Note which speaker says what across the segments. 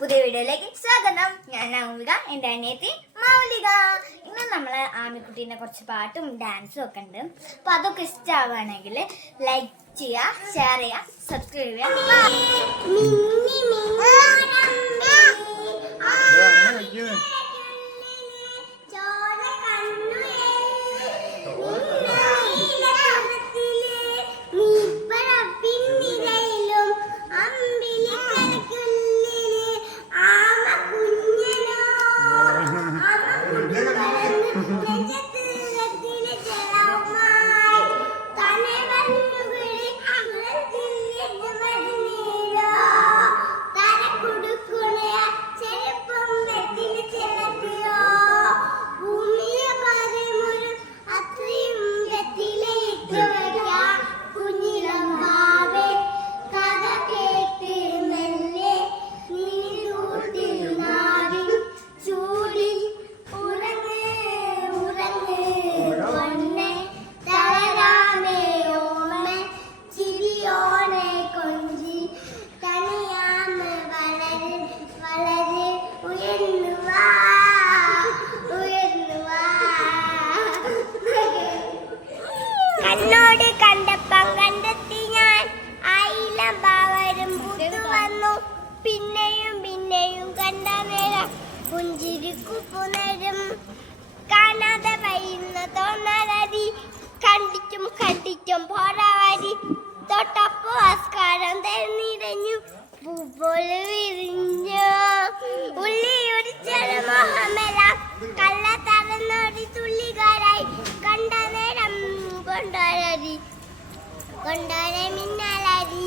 Speaker 1: പുതിയ വീഡിയോയിലേക്ക് സ്വാഗതം. ഞാൻ നൗമിക എന്റെ അനിയത്തി മൗലിക. ഇന്ന് നമ്മൾ ആമിക്കുട്ടീനെ കുറച്ച് പാട്ടും ഡാൻസും ഒക്കെ ഉണ്ട്. അപ്പോൾ അതൊക്കെ ഇഷ്ടമാവുകയാണെങ്കിൽ ലൈക്ക് ചെയ്യുക ഷെയർ ചെയ്യുക സബ്സ്ക്രൈബ് ചെയ്യുക. 姐姐 പുഞ്ചിരിക്കു നേരം കാണാതെ വയ്യുന്ന തോന്നലരി. കണ്ടിട്ടും കണ്ടിട്ടും പോരാവരി തൊട്ടപ്പോ ആസ്കാരം തെരഞ്ഞിരഞ്ഞു പൂപോലെ വിരിഞ്ഞു. ഉള്ളി ഒരു ചെറുമോഹമല കള്ള തറന്നൊരു തുള്ളികാരായി. കണ്ട നേരം കൊണ്ടോരരി. കൊണ്ടോര മിന്നലരി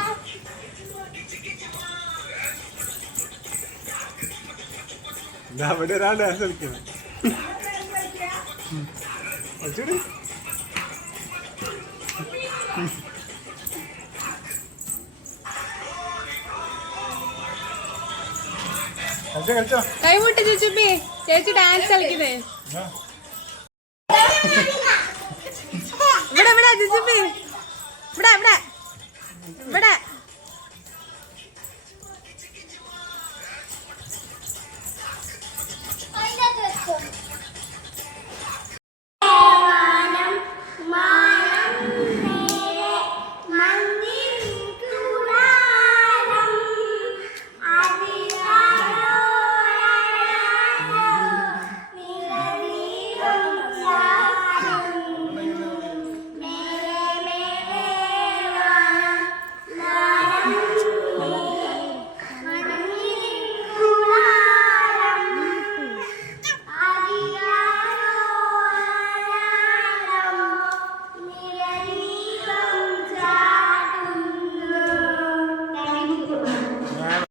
Speaker 2: അവിടെ ഒരാൾ ഡാൻസ് കളിക്കുന്നത് കളിച്ചോടി
Speaker 3: കൈമുട്ട് ചേച്ചുപ്പി ചേച്ചി ഡാൻസ് കളിക്കുന്നേ.
Speaker 2: ഇവിടെ ഇവിടെ ചേച്ചുപ്പി